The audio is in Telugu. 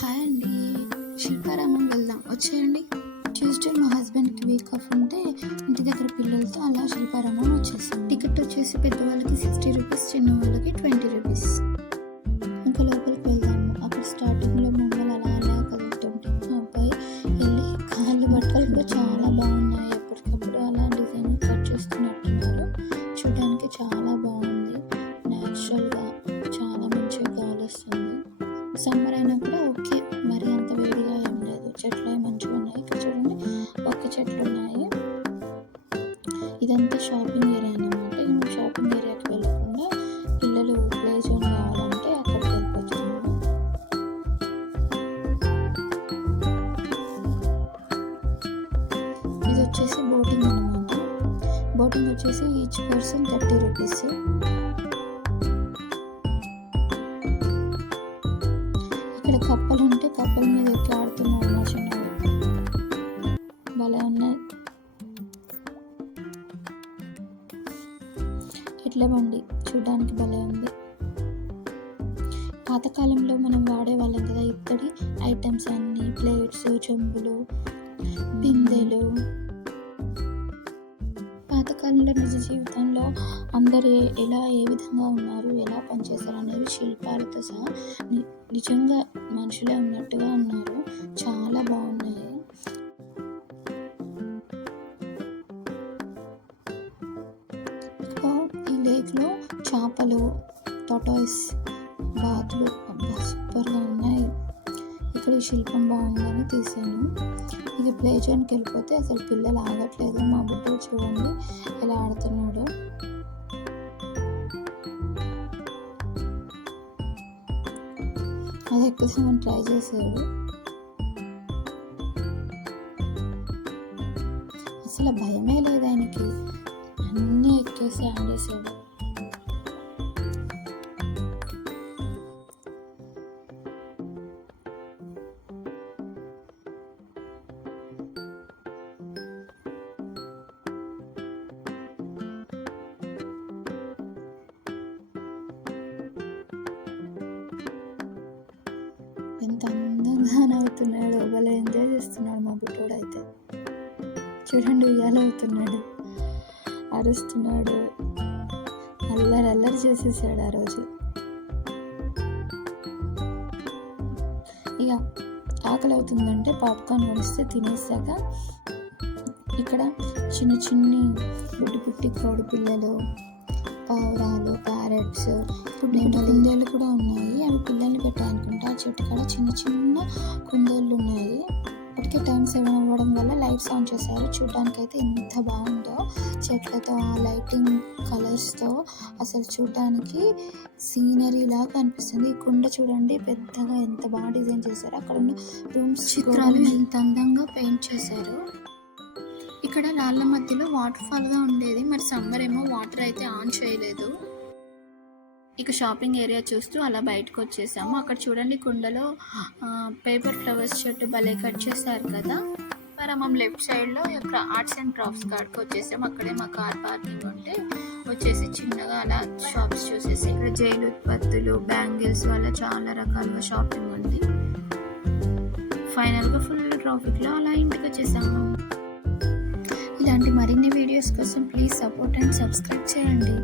హాయ్ అండి, శిల్పారామం వెళ్దాం వచ్చేయండి. ట్యూస్డే మా హస్బెండ్కి వీక్ ఆఫ్ ఉంటే ఇంటి దగ్గర పిల్లలతో అలా శిల్పారామం వచ్చేసాం. టికెట్ వచ్చేసి పెద్దవాళ్ళకి 60 రూపీస్, చిన్న వాళ్ళకి 20 రూపీస్. ఇంకా లోపలికి వెళ్దాము. అక్కడ స్టార్టింగ్లో ముంగలు అలా అలా కదులుతుంటే మా అబ్బాయి వెళ్ళి కాళ్ళు బట్టలు కూడా చాలా బాగున్నాయి. ఎప్పటికప్పుడు అలా డిజైన్ కట్ చేస్తున్నట్టున్నారు. చూడడానికి చాలా బాగుంది. న్యాచురల్గా చాలా మంచిగా గాలి వస్తుంది. సమ్మర్ అయినా కూడా ఓకే, మరి అంత వేడిగా ఏం లేదు. చెట్లు అవి మంచిగా ఉన్నాయి. ఇక్కడ చూడండి, ఒక్క చెట్లు ఉన్నాయి. ఇదంతా షాపింగ్ ఏరియా అన్నమాట. ఈ షాపింగ్ ఏరియాకి వెళ్ళకుండా పిల్లలు ప్లే జోన్ కావాలంటే అక్కడికి వెళ్ళిపోతున్నాము. ఇది వచ్చేసి బోటింగ్ అన్నమాట. బోటింగ్ వచ్చేసి ఈచ్ పర్సన్ 30 రూపీస్. ఇక్కడ కప్పలు ఉంటే కప్పల మీద ఎక్కి ఆడుతున్నాడు మా చిన్నవాడు. భలే ఉన్నాయి. ఎడ్ల బండి చూడడానికి భలే ఉంది. పాతకాలంలో మనం వాడేవాళ్ళం కదా ఇత్తడి ఐటమ్స్ అన్నీ, ప్లేట్స్, చెంబులు, బిందెలు. పాతకాలంలో నిజ జీవితంలో అందరు ఎలా ఏ విధంగా ఉన్నారు, ఎలా పనిచేస్తారు అనేవి శిల్పాలతో సహా నిజంగా మనుషులే ఉన్నట్టుగా ఉన్నారు. చాలా బాగున్నాయి. ఈ లేక్లో చేపలు, టొటాయిస్, బాతులు సూపర్గా ఉన్నాయి. ఇక్కడ ఈ శిల్పం బాగుందని తీసాను. ఇది ప్లే జోన్కి వెళ్ళిపోతే అసలు పిల్లలు ఆగట్లేదు. మా బుడ్డోడు చూడండి ఎలా ఆడుతున్నాడో. అది ఎక్కుదామని ట్రై చేశాడు. అసలు భయమే లేదు ఆయనకి. అన్నీ ఎక్కేసి ఆడేసాడు. ఎంత అందంగా నవ్వుతున్నాడు, భలే ఎంజాయ్ చేస్తున్నాడు మా బుట్టోడు అయితే. చూడండి, ఉయ్యాల అవుతున్నాడు, అరుస్తున్నాడు, అల్లరి చేసేసాడు ఆ రోజు. ఇక ఆకలి అవుతుందంటే పాప్కార్న్ కొనిస్తే తినేసాక ఇక్కడ చిన్న చిన్ని పుట్టి కోడి పిల్లలు, పావురాలు, ప్యారెట్స్, కుందేళ్ళు కూడా ఉన్నాయి. అవి పిల్లల్ని పెట్టాలనుకుంటా. ఆ చెట్టు కాడ చిన్న చిన్న కుందేళ్ళు ఉన్నాయి. ఇప్పటికే టైం 7 అవ్వడం వల్ల లైట్స్ ఆన్ చేశారు. చూడడానికి అయితే ఎంత బాగుందో చెట్లతో, ఆ లైటింగ్ కలర్స్తో అసలు చూడడానికి సీనరీ లాగా అనిపిస్తుంది. ఈ కుండ చూడండి పెద్దగా ఎంత బాగా డిజైన్ చేశారు. అక్కడ ఉన్న రూమ్స్ చిత్రాలు ఎంత అందంగా పెయింట్ చేశారు. ఇక్కడ రాళ్ళ మధ్యలో వాటర్ ఫాల్గా ఉండేది. మరి సమ్మర్ ఏమో వాటర్ అయితే ఆన్ చేయలేదు. ఇక షాపింగ్ ఏరియా చూస్తూ అలా బయటకు వచ్చేసాము. అక్కడ చూడండి కుండలో పేపర్ ఫ్లవర్స్ చెట్టు భలే కట్ చేశారు కదా. మరి మనం లెఫ్ట్ సైడ్లో యొక్క ఆర్ట్స్ అండ్ క్రాఫ్ట్స్ కాడికి వచ్చేసాము. అక్కడే మా కార్ పార్కింగ్ ఉంటే వచ్చేసి చిన్నగా అలా షాప్స్ చూసేసి ఇక్కడ జైలు ఉత్పత్తులు, బ్యాంగిల్స్ అలా చాలా రకాలుగా షాపింగ్ ఉంది. ఫైనల్గా ఫుల్ ట్రాఫిక్లో అలా ఇంటికి వచ్చేసాము. ఇలాంటి మరిన్ని వీడియోస్ కోసం ప్లీజ్ సపోర్ట్ అండ్ సబ్స్క్రైబ్ చేయండి.